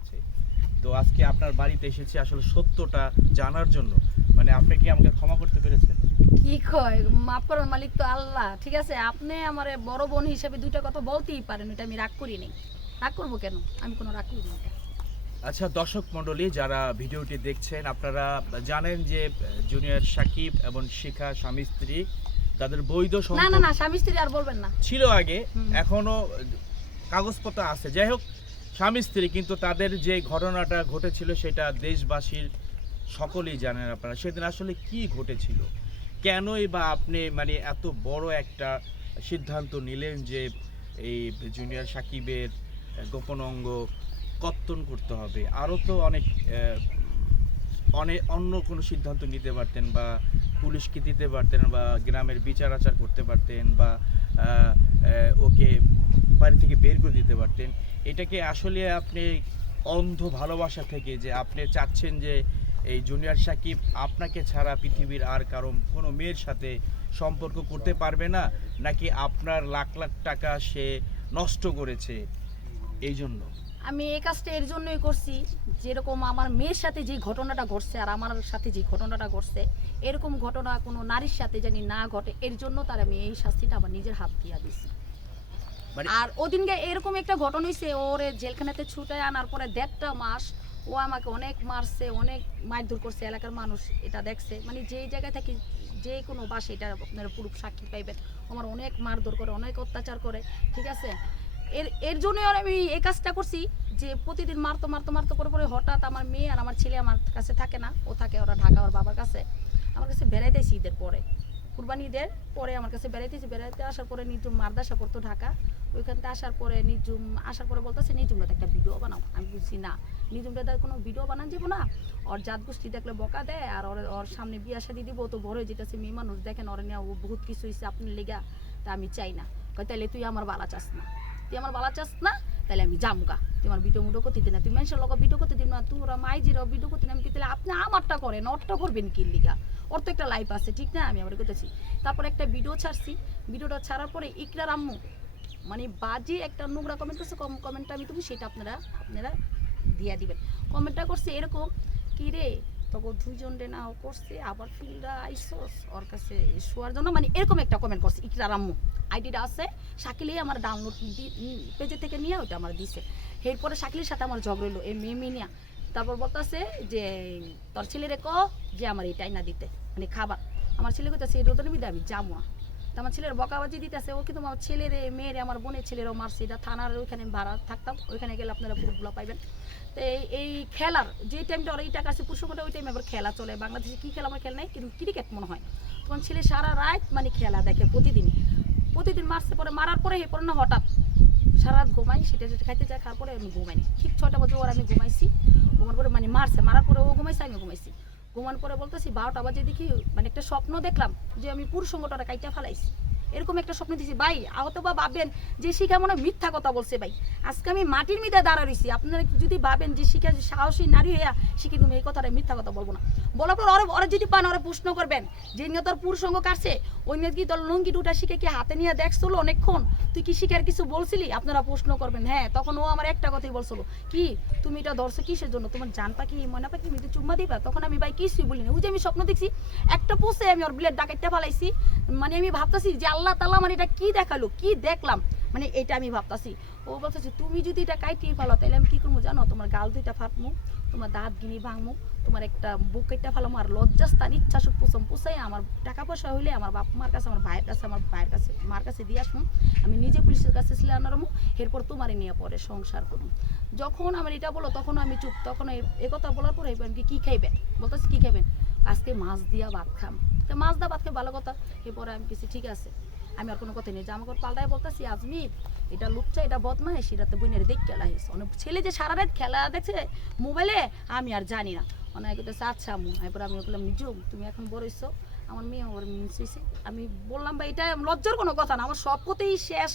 করেছে। তো আজকে আপনার বাড়িতে এসেছি আসলে সত্যটা জানার জন্য। মানে আপনি কি আমাকে ক্ষমা করতে পেরেছেন? কি কয়? করার মালিক তো আল্লাহ। ঠিক আছে আপনি আমার বড় বোন হিসেবে দুইটা কথা বলতেই পারেন এটা আমি রাগ করি নাই। রাগ করব কেন? আমি কোনো রাগ করি না আচ্ছা দর্শক মণ্ডলী যারা ভিডিওটি দেখছেন আপনারা জানেন যে জুনিয়র সাকিব এবং শিখা স্বামী স্ত্রী তাদের বৈধ না না না স্বামী স্ত্রী আর বলবেন না। ছিল আগে এখনও কাগজপত্র আছে। যাই হোক স্বামী স্ত্রী, কিন্তু তাদের যে ঘটনাটা ঘটেছিল সেটা দেশবাসীর সকলেই জানেন আপনারা। সেদিন আসলে কি ঘটেছিল? কেনই বা আপনি মানে এত বড় একটা সিদ্ধান্ত নিলেন যে এই জুনিয়র সাকিবের গোপন অঙ্গ কর্তন করতে হবে? আরও তো অনেক অনেক অন্য কোনো সিদ্ধান্ত নিতে পারতেন বা পুলিশকে দিতে পারতেন বা গ্রামের বিচার আচার করতে পারতেন বা বাড়ি থেকে বের করে দিতে পারতেন। এটাকে আসলে আপনি অন্ধ ভালোবাসা থেকে যে আপনি চাচ্ছেন যে এই জুনিয়র সাকিব আপনাকে ছাড়া পৃথিবীর আর কারও কোনো মেয়ের সাথে সম্পর্ক করতে পারবে না, নাকি আপনার লাখ লাখ টাকা সে নষ্ট করেছে? এই জন্য। আমি এই কাজটা এর জন্যই করছি, যেরকম আমার মেয়ের সাথে যে ঘটনাটা ঘটছে আর আমার সাথে যে ঘটনাটা ঘটছে, এরকম ঘটনা কোনো নারীর সাথে জানি না ঘটে, এর জন্য তার আমি এই শাস্তিটা আমার নিজের হাত দিয়ে মানে আর ওদিনকে এরকম একটা ঘটনা হয়েছে ওরে জেলখানাতে ছুটে আনার পরে দেড়টা মাস ও আমাকে অনেক মারছে, অনেক মারধর করছে, এলাকার মানুষ এটা দেখছে। মানে যেই জায়গায় থাকি, যে কোনো বাসে এটা আপনারা পুরো সাক্ষী পাইবেন। আমার অনেক মারধর করে, অনেক অত্যাচার করে, ঠিক আছে? এর এর জন্যই আর আমি এই কাজটা করছি যে প্রতিদিন মারতো মারতো মারতো করে পরে হঠাৎ আমার মেয়ে আর আমার ছেলে আমার কাছে থাকে না, ও থাকে ওরা ঢাকা ওর বাবার কাছে। আমার কাছে বেড়াইতেছি ঈদের পরে। কুরবানি ঈদের পরে আমার কাছে বেড়াইতেছি বেড়াইতে আসার পরে নিজুম মারদাসা পড়তো ঢাকা। ওইখান থেকে আসার পরে নিজুম আসার পরে বলতেছে নিজুমটা একটা ভিডিও বানাও। আমি বুঝছি না। নিজুমটা তার কোনো ভিডিও বানান যাব না। ওর জাত গোষ্ঠী দেখলে বকা দেয়, আর ওর ওর সামনে বিয়া শাদি দিব, তো বড় যেতেছে মেয়ে মানুষ। দেখেন ওর নিয়ে ও বহুত কিছু হয়েছে আপনার লেগা, তা আমি চাই না। কয় তাহলে তুই আমার বালা চাস না। তুই আমার বালা চাস না তাহলে আমি তুই আমার ভিডিও মুডো করতে দিন না। তুই মানুষের লোক ভিডিও করতে দিন না। তুই ওরা মাইজির ভিডিও করতে আমি তাহলে আপনি আমারটা করেন, ওরটা করবেন কি লিগা? ওর তো একটা লাইফ আছে, ঠিক না? আমি আবার করতেছি তারপর একটা ভিডিও ছাড়ছি। ভিডিওটা ছাড়ার পরে, ইকরার আম্মু মানে বাজে একটা নোংরা কমেন্ট করছে, কম কমেন্টটা আমি তুমি সেটা আপনারা আপনারা দিয়া দিবেন। কমেন্টটা করছে এরকম, কি রে তখন দুইজন রে না ও করছে, আবার ফিল্ডা আইসোস, ওর কাছে শোয়ার জন্য। মানে এরকম একটা কমেন্ট করছে ইকরার আম্মু। আইডিটা আছে, শাকিলেই আমার ডাউনলোড পেজে থেকে নিয়ে ওটা আমার দিছে। এরপরে শাকিলের সাথে আমার ঝগড়া হলো এই মেয়ে মিনিয়া। তারপর বলতেছে যে, তোর ছেলেরে ক যে আমার এটাই না দিতে মানে খাবার। আমার ছেলে কোথাছে এই রোদনের বিদে আমি যাব আমার ছেলের বকাবাজি দিতেছে, ও কিন্তু আমার ছেলের, মেয়ের, আমার বোনের ছেলেরও মারছে, এটা থানার ওইখানে ভাড়া থাকতাম, ওইখানে গেলে আপনারা পুরোগুলো পাইবেন। তো এই এই খেলার যে টাইমটা ওরা এই টাকা আছে পুরুষটা ওই টাইমে আবার খেলা চলে। বাংলাদেশে কী খেলা আমার খেলা নেই, কিন্তু ক্রিকেট মনে হয়। তখন ছেলে সারা রাত মানে খেলা দেখে প্রতিদিন। প্রতিদিন মারছে পরে, মারার পরে হে পরে না হঠাৎ সারা রাত ঘুমাই সেটা যেটা খাইতে যায়, খাওয়ার পরে আমি ঘুমাইনি ঠিক ছটা বছর ওর আমি ঘুমাইছি ঘুমার পরে মানে মারছে, মারার পরে ও ঘুমাইছে আমি ঘুমাইছি। ঘুমানোর করে বলতেছি, বারোটা বাজে দেখি মানে একটা স্বপ্ন দেখলাম যে আমি পুরুষ সঙ্গটা কাইটা ফেলাইছি। এরকম একটা স্বপ্ন দিছি, ভাই, আহত বা ভাববেন যে শিখা মনে মিথ্যা কথা বলছে ভাই। আজকে আমি মাটির মিদে দাঁড়া রইছি। আপনারা যদি ভাবেন যে শিখা সাহসী নারী হইয়া শিখে তুমি এই কথাটা মিথ্যা কথা বলব না। বলার পর ওরা ওরা যদি পান ওরা প্রশ্ন করবেন, যে নিয়ে তোর পুরুষ সঙ্গ কাটছে, ওই নিয়ে কি তোর লুঙ্গি টুটা শিখে কি হাতে নিয়ে দেখছিল অনেকক্ষণ? তুই কি শিখার কিছু বলছিলি? আপনারা প্রশ্ন করবেন হ্যাঁ। তখন ও আমার একটা কথাই বলছিল, কি, তুমি এটা ধরছো কিসের জন্য? তোমার জান পাখি ময়না পাখি মিতে চুম্মা দিবা? তখন আমি, ভাই, কিছুই বলি না ওই যে আমি স্বপ্ন দেখছি, একটা পোষে আমি ওর বিলের ডাকাইতে ফেলাইছি। মানে আমি ভাবতেছি যে আল্লাহ তাল্লাহ আমার এটা কি দেখাল? কি দেখলাম? মানে এটা আমি ভাবতাছি। ও বলতেছে তুমি যদি এটা কাইটিয়ে ফেলো তাহলে আমি কি করব জানো? তোমার গাল দুইটা ফাটমু, তোমার দাঁত গিনি ভাঙমু, তোমার একটা বুক কেটে ফেলামু, আর লজ্জাস্থান ইচ্ছা সুখ পুষম পুষাই আমার টাকা পয়সা হইলে আমার বাপ মার কাছে, আমার ভাইয়ের কাছে, আমার ভাইয়ের কাছে, মার কাছে দিয়ে আসুন আমি নিজে পুলিশের কাছে সিলিয়ান আনমু এরপর তোমারে নিয়ে পরে সংসার করুন যখন আমার এটা বলো, তখন আমি চুপ, তখন এ কথা বলার পরে কি কি খাইবেন বলতেছি, কি খাইবেন? আজকে মাছ দিয়া ভাত খাম। তো মাছ দা ভাত খাই, ভালো কথা। এরপরে আমি কিছু ঠিক আছে। আমি আর কোনো কথা নেই। আমাকে পাল্টায় বলতেছি, আজমির, এটা লুচ্চা, এটা বদমাইশ, এটা তো বইনের দেখ খেলা হয়েছে। অনেক ছেলে যে সারা রাত খেলা দেখছে মোবাইলে, আমি আর জানি না। অনেক বলতেছে আচ্ছা আমু এরপর আমি বললাম নিজুম তুমি এখন বড় হইছো, আমার মেয়ে আমার মিন্স হয়েছে আমি বললাম, ভাই, এটা লজ্জার কোনো কথা না, আমার সব কথাই শেষ।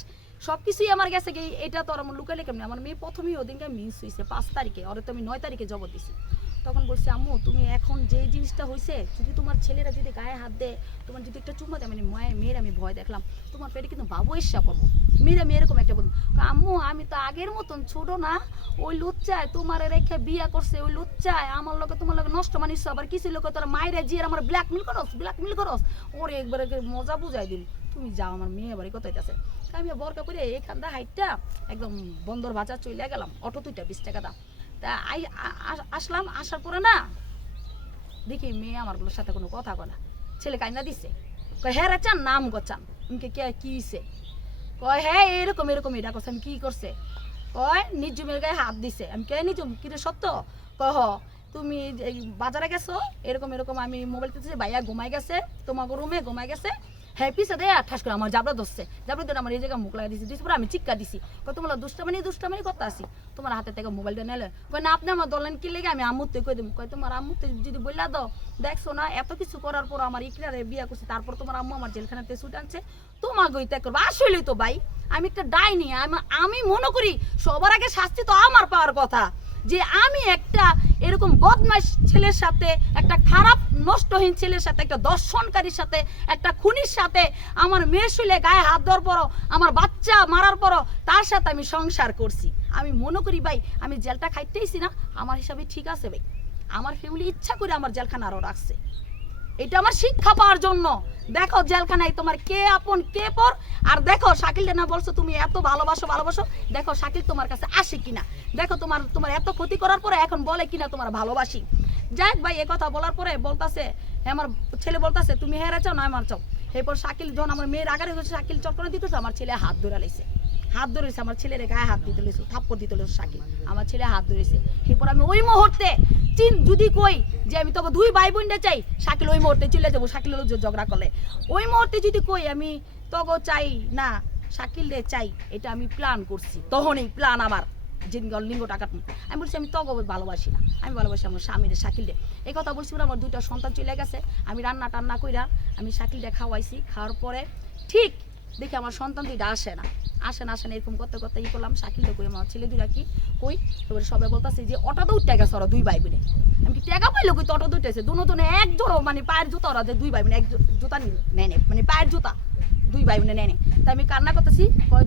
সব কিছুই আমার গেছে কি এটা তো আর আমার লুকাইলে কেমনি? আমার মেয়ে প্রথমেই ওদিনকে মিন্স হয়েছে পাঁচ তারিখে, ওরে তো আমি নয় তারিখে জবর দিছি। তখন বলছে, আম্মু, তুমি এখন যে জিনিসটা হয়েছে যদি তোমার ছেলেরা যদি গায়ে হাত দেয়, তোমার যদি একটা চুম্মা দেয় মানে মায়ের মেয়ের আমি ভয় দেখলাম, তোমার পেটে কিন্তু বাবু এসা করব। মেয়েরা মেয়ে এরকম একটা বলুন আম্মু, আমি তো আগের মতন ছোট না, ওই লুচ্চায় তোমার রেখে বিয়া করছে, ওই লুচ্চায় আমার লোকে তোমার লোকে নষ্ট মানিস, আবার কিছু লোকে তোর মায়েরা জিয়ে আমার ব্ল্যাকমেল করস ব্ল্যাকমেল করস? ওরে একবারে মজা বুঝাই দিল। তুমি যাও, আমার মেয়ে বাড়ি কোথায় আছে? আমি বরকা করে এখানটা হাইটটা একদম বন্দর বাজার চলে গেলাম, অটো দুইটা, বিশ টাকা দাম। তা আই আসলাম, আসার পরে না, দেখি মেয়ে আমারগুলোর সাথে কোনো কথা কয় না। ছেলে কাইনা দিছে। কয় হ্যাঁ রে চান, নাম গচান উনকে কে, কি হইছে? কয় হ্যাঁ এরকম এরকম, এটা করছে আমি কি করছে? কয় নিজুমের গায়ে হাত দিছে। আমি কে নিজুম কিরে সত্য? কয়, হ, তুমি বাজারে গেছো, এরকম এরকম, আমি মোবাইল ভাইয়া ঘুমাই গেছে, তোমাকে রুমে ঘুমাই গেছে হ্যাঁ পিছে দেয় ঠাস করে, আমার জাবড়া ধরছে। জাবড়া ধরে আমার এই জায়গায় মুখ লাগিয়ে দিচ্ছে দিচ্ছে পরে আমি চিক্কা দিছি। কয়, তোমার দুষ্টামানি দুষ্টামানি করতে আসি? তোমার হাতে থেকে মোবাইলটা নিলে কয়, না, আপনি আমার দলেন কি লেগে আমি আম্মুতে কই দেবো? কয়, তোমার আম্মুতে যদি বললা দাও, দেখছ না, এত কিছু করার পর আমার ইকরারে বিয়া করছে, তারপর তোমার আম্মু আমার জেলখানাতে ছুটে আনছে। তোমার গইতে করব। আসলেই তো ভাই, আমি একটা ডাইনি, আমি আমি মনে করি সবার আগে শাস্তি তো আমার পাওয়ার কথা। যে আমি একটা এরকম বদমাস ছেলের সাথে, একটা খারাপ নষ্টহীন ছেলের সাথে, একটা দর্শনকারীর সাথে, একটা খুনির সাথে আমার মেয়ে শুলে গায়ে হাত ধর পরও, আমার বাচ্চা মারার পরও তার সাথে আমি সংসার করছি। আমি মনে করি ভাই, আমি জেলটা খাইতেইছি না। আমার হিসাবে ঠিক আছে ভাই। আমার ফ্যামিলি ইচ্ছা করে আমার জেলখানা আরও রাখছে। এটা আমার শিক্ষা পাওয়ার জন্য। দেখো জেলখানায় তোমার কে আপন, কে পর? আর দেখো শাকিল না বলছো তুমি এত ভালোবাসো ভালোবাসো? দেখো, শাকিল তোমার কাছে আসে কিনা? দেখো, তোমার তোমার এত ক্ষতি করার পরে এখন বলে কিনা তোমার ভালোবাসি? যাক ভাই, এ কথা বলার পরে বলতাছে আমার ছেলে বলতাছে, তুমি হেরে চাও না আমার চাও এরপর শাকিল, যখন আমার মেয়ের আগারে হয়েছে, শাকিল চক্করে দিতেছে, আমার ছেলে হাত ধরে লাইছে। হাত ধরেছে, আমার ছেলের গায়ে হাত দিতে লেছে থাপ্পড় দিতে লেছে শাকিল। আমার ছেলে হাত ধরেছে। এরপর আমি ওই মুহূর্তে চিন যদি কই যে আমি তবে দুই ভাই বোনটা চাই, শাকিল ওই মুহূর্তে চলে যাব শাকিল ঝগড়া করলে। ওই মুহূর্তে যদি কই আমি তগো চাই না শাকিল রে চাই, এটা আমি প্ল্যান করছি। তখনই প্ল্যান আমার জিনগল লিঙ্গ টাকা আমি বলছি, আমি তগো ভালোবাসি না। আমি ভালোবাসি আমার স্বামীর শাকিল রে এই কথা বলছি বলে আমার দুইটা সন্তান চলে গেছে। আমি রান্না টান্না কইরা আমি শাকিলটা খাওয়াইছি। খাওয়ার পরে ঠিক দেখি আমার সন্তান দুইটা আসে না। আসে না আসে না, এরকম করতে করতে ই করলাম শাকিলটা কই, আমার ছেলে দুইটা কি কই? এবারে সবাই বলতেছে যে, অটো তো উঠে সরা দুই ভাই বোনে আমি কি টাকা পাইলো কই অটো দুনো দুনে এক জোড়ো মানে পায়ের জুতা ওরা যে দুই ভাই বোনে এক জুতা নেয় মানে পায়ের জুতা দুই ভাই বোনে নেয় তাই আমি কান্না করতেছি, কয়